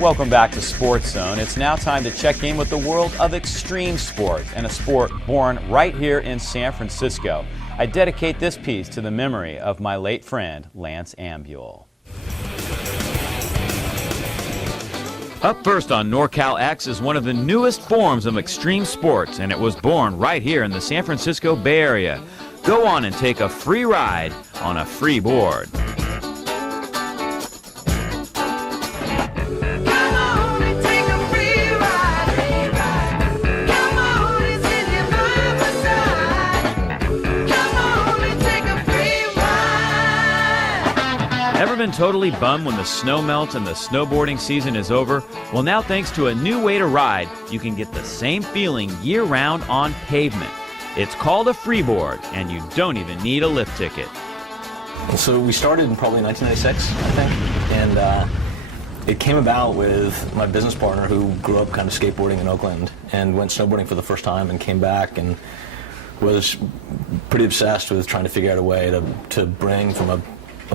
Welcome back to Sports Zone. It's now time to check in with the world of extreme sports and a sport born right here in San Francisco. I dedicate this piece to the memory of my late friend, Lance Ambule. Up first on NorCal X is one of the newest forms of extreme sports, and it was born right here in the San Francisco Bay Area. Go on and take a free ride on a free board. Ever been totally bummed when the snow melts and the snowboarding season is over? Well, now thanks to a new way to ride, you can get the same feeling year-round on pavement. It's called a freeboard, and you don't even need a lift ticket. So we started in probably 1996, I think, and it came about with my business partner who grew up kind of skateboarding in Oakland and went snowboarding for the first time and came back and was pretty obsessed with trying to figure out a way to bring from a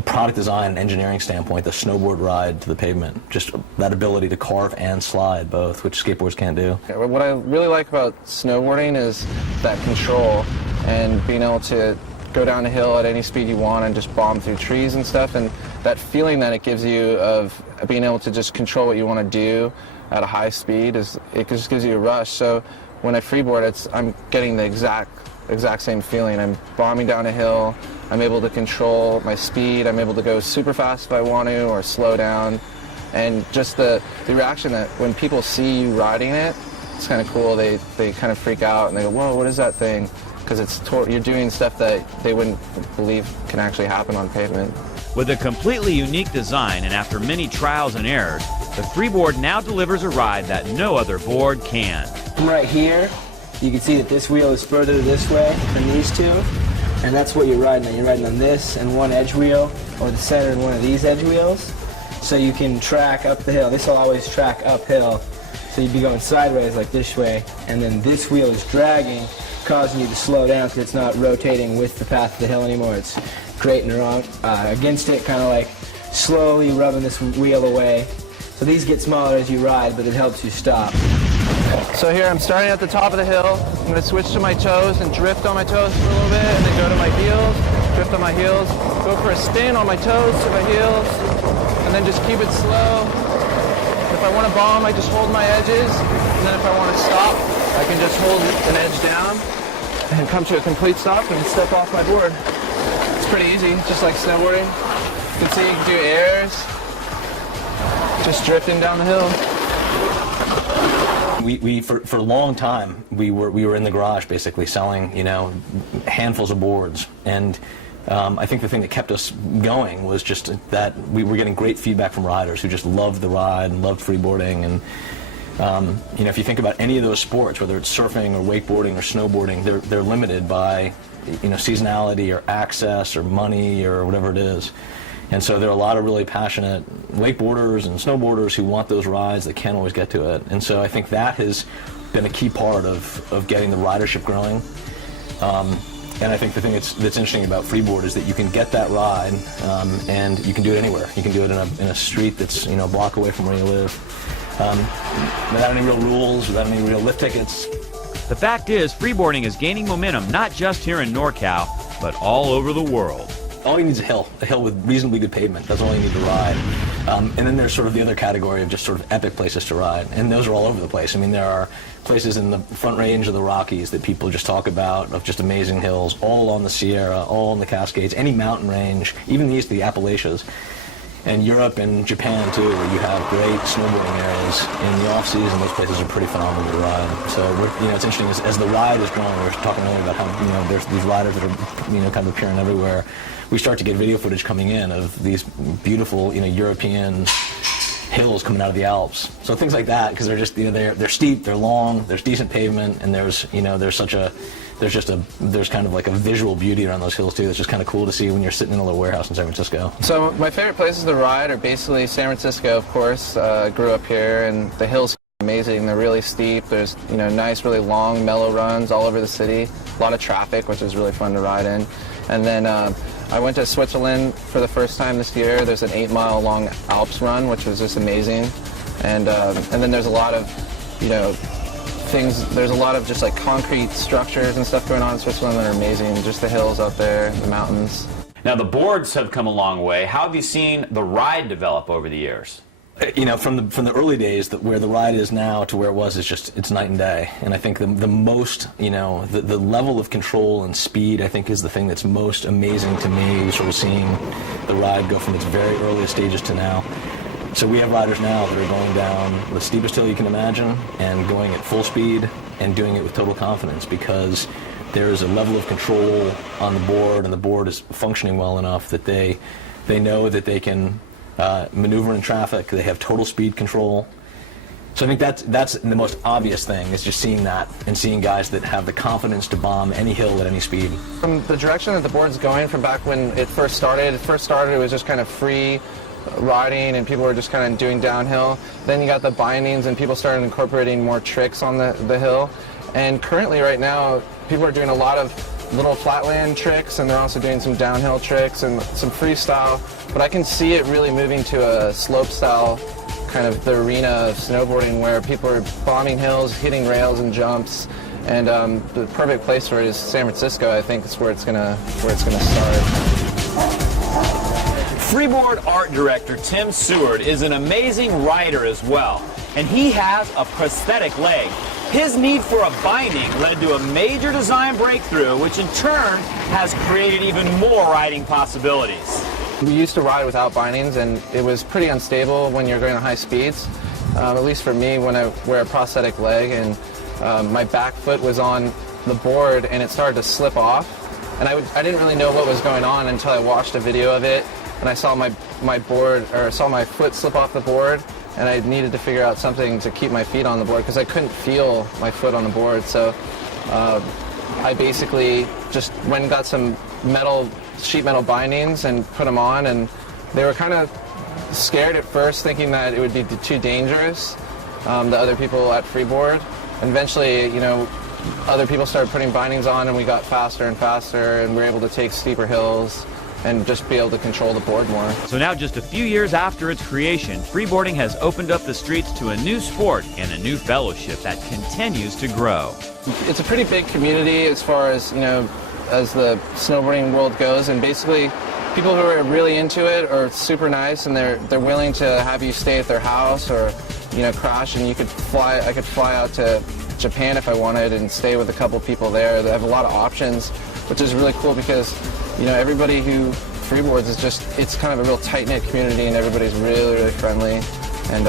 product design and engineering standpoint, the snowboard ride to the pavement. Just that ability to carve and slide both, which skateboards can't do. What I really like about snowboarding is that control and being able to go down a hill at any speed you want and just bomb through trees and stuff, and that feeling that it gives you of being able to just control what you want to do at a high speed, it just gives you a rush. So when I freeboard, I'm getting the exact same feeling. I'm bombing down a hill, I'm able to control my speed, I'm able to go super fast if I want to or slow down, and just the reaction that when people see you riding it, it's kind of cool. They kind of freak out and they go, whoa, what is that thing? Because you're doing stuff that they wouldn't believe can actually happen on pavement. With a completely unique design and after many trials and errors, the freeboard now delivers a ride that no other board can. From right here, you can see that this wheel is further this way than these two, and that's what you're riding on. You're riding on this and one edge wheel, or the center and one of these edge wheels, so you can track up the hill. This will always track uphill, so you'd be going sideways like this way, and then this wheel is dragging, causing you to slow down because it's not rotating with the path of the hill anymore. It's grating against it, kind of like slowly rubbing this wheel away. So these get smaller as you ride, but it helps you stop. So here I'm starting at the top of the hill. I'm going to switch to my toes and drift on my toes for a little bit, and then go to my heels, drift on my heels, go for a spin on my toes to my heels, and then just keep it slow. If I want to bomb, I just hold my edges, and then if I want to stop, I can just hold an edge down and come to a complete stop and step off my board. It's pretty easy, just like snowboarding. You can see you can do airs, just drifting down the hill. For a long time, we were in the garage basically selling, handfuls of boards, and I think the thing that kept us going was just that we were getting great feedback from riders who just loved the ride and loved freeboarding. And if you think about any of those sports, whether it's surfing or wakeboarding or snowboarding, they're limited by seasonality or access or money or whatever it is. And so there are a lot of really passionate wakeboarders and snowboarders who want those rides that can't always get to it. And so I think that has been a key part of getting the ridership growing. And I think the thing that's interesting about freeboard is that you can get that ride and you can do it anywhere. You can do it in a street that's a block away from where you live, without any real rules, without any real lift tickets. The fact is, freeboarding is gaining momentum not just here in NorCal, but all over the world. All you need is a hill with reasonably good pavement. That's all you need to ride. And then there's sort of the other category of just sort of epic places to ride. And those are all over the place. I mean, there are places in the Front Range of the Rockies that people just talk about, of just amazing hills, all along the Sierra, all in the Cascades, any mountain range, even east of the Appalachians. And Europe and Japan, too, where you have great snowboarding areas. In the off-season, those places are pretty phenomenal to ride. So, it's interesting, as the ride is growing, we were talking earlier about how, there's these riders that are, kind of appearing everywhere. We start to get video footage coming in of these beautiful, European hills coming out of the Alps. So things like that, because they're just, they're steep, they're long, there's decent pavement, and there's kind of like a visual beauty around those hills too. That's just kind of cool to see when you're sitting in a little warehouse in San Francisco. So my favorite places to ride are basically San Francisco, of course. Grew up here, and the hills are amazing. They're really steep. There's nice, really long, mellow runs all over the city. A lot of traffic, which is really fun to ride in. And then I went to Switzerland for the first time this year. There's an 8-mile long Alps run, which was just amazing. And then there's a lot of, things, there's a lot of just like concrete structures and stuff going on in Switzerland that are amazing. Just the hills up there, the mountains. Now, the boards have come a long way. How have you seen the ride develop over the years? From the early days, where the ride is now to where it was, it's night and day. And I think the most, the level of control and speed, I think, is the thing that's most amazing to me, sort of seeing the ride go from its very earliest stages to now. So we have riders now that are going down the steepest hill you can imagine and going at full speed and doing it with total confidence, because there is a level of control on the board, and the board is functioning well enough that they know that they can maneuver in traffic. They have total speed control. So I think that's the most obvious thing, is just seeing that and seeing guys that have the confidence to bomb any hill at any speed. From the direction that the board's going from back when it first started, it was just kind of free riding and people were just kind of doing downhill. Then you got the bindings and people started incorporating more tricks on the hill. And currently right now, people are doing a lot of little flatland tricks, and they're also doing some downhill tricks and some freestyle. But I can see it really moving to a slope style, kind of the arena of snowboarding, where people are bombing hills, hitting rails and jumps. And the perfect place for it is San Francisco. I think it's where it's gonna start. Freeboard art director Tim Seward is an amazing rider as well, and he has a prosthetic leg. His need for a binding led to a major design breakthrough, which in turn has created even more riding possibilities. We used to ride without bindings, and it was pretty unstable when you're going at high speeds, at least for me when I wear a prosthetic leg, and my back foot was on the board and it started to slip off. And I didn't really know what was going on until I watched a video of it, and I saw my foot slip off the board, and I needed to figure out something to keep my feet on the board because I couldn't feel my foot on the board. So I basically just went and got some sheet metal bindings and put them on, and they were kind of scared at first, thinking that it would be too dangerous, the other people at Freeboard. And eventually, other people started putting bindings on, and we got faster and faster, and we were able to take steeper hills and just be able to control the board more. So now, just a few years after its creation, freeboarding has opened up the streets to a new sport and a new fellowship that continues to grow. It's a pretty big community as far as, as the snowboarding world goes, and basically people who are really into it are super nice, and they're willing to have you stay at their house or, crash, and I could fly out to Japan if I wanted and stay with a couple people there. They have a lot of options, which is really cool because, everybody who freeboards it's kind of a real tight-knit community, and everybody's really, really friendly. And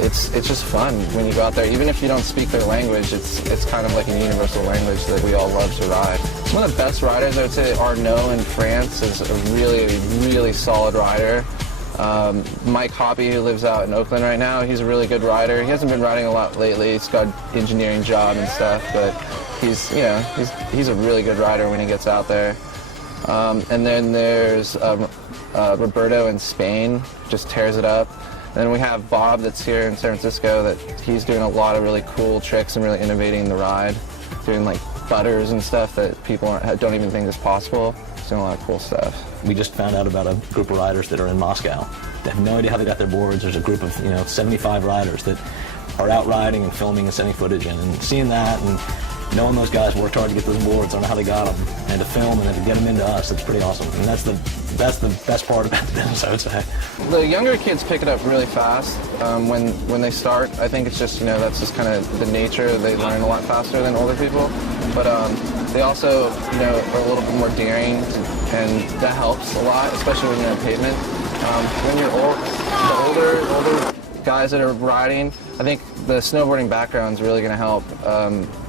it's just fun when you go out there. Even if you don't speak their language, it's kind of like a universal language that we all love to ride. One of the best riders, I would say, Arnaud in France is a really, really solid rider. Mike Hoppy, who lives out in Oakland right now, he's a really good rider. He hasn't been riding a lot lately. He's got an engineering job and stuff, but he's a really good rider when he gets out there. And then there's Roberto in Spain, just tears it up. And then we have Bob that's here in San Francisco, that he's doing a lot of really cool tricks and really innovating the ride, doing like butters and stuff that people don't even think is possible. He's doing a lot of cool stuff. We just found out about a group of riders that are in Moscow. They have no idea how they got their boards. There's a group of 75 riders that are out riding and filming and sending footage in, and seeing that and knowing those guys worked hard to get those boards, I don't know how they got them, and to film and then to get them into us, it's pretty awesome. And that's the best part about the business, I would say. The younger kids pick it up really fast when they start. I think it's just, that's just kind of the nature. They learn a lot faster than older people. But they also, are a little bit more daring, and that helps a lot, especially when you're on pavement. When you're the older guys that are riding, I think the snowboarding background is really going to help.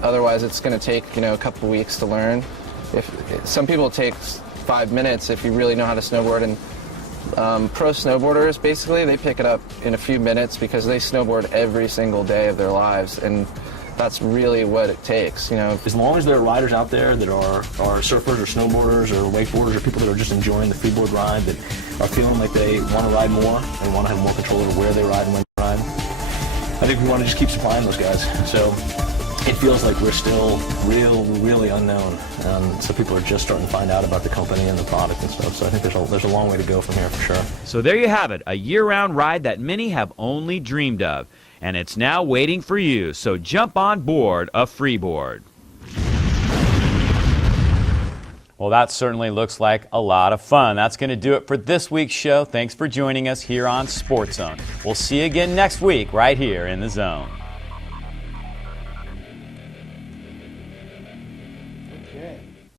Otherwise, it's going to take a couple of weeks to learn. If some people it takes 5 minutes if you really know how to snowboard, and pro snowboarders basically they pick it up in a few minutes because they snowboard every single day of their lives, and that's really what it takes. As long as there are riders out there that are surfers or snowboarders or wakeboarders or people that are just enjoying the freeboard ride, that are feeling like they want to ride more, they want to have more control over where they ride and when they ride, I think we want to just keep supplying those guys. So it feels like we're still really unknown. So people are just starting to find out about the company and the product and stuff. So I think there's a long way to go from here for sure. So there you have it, a year-round ride that many have only dreamed of. And it's now waiting for you. So jump on board a Freeboard. Well, that certainly looks like a lot of fun. That's going to do it for this week's show. Thanks for joining us here on SportsZone. We'll see you again next week right here in the Zone.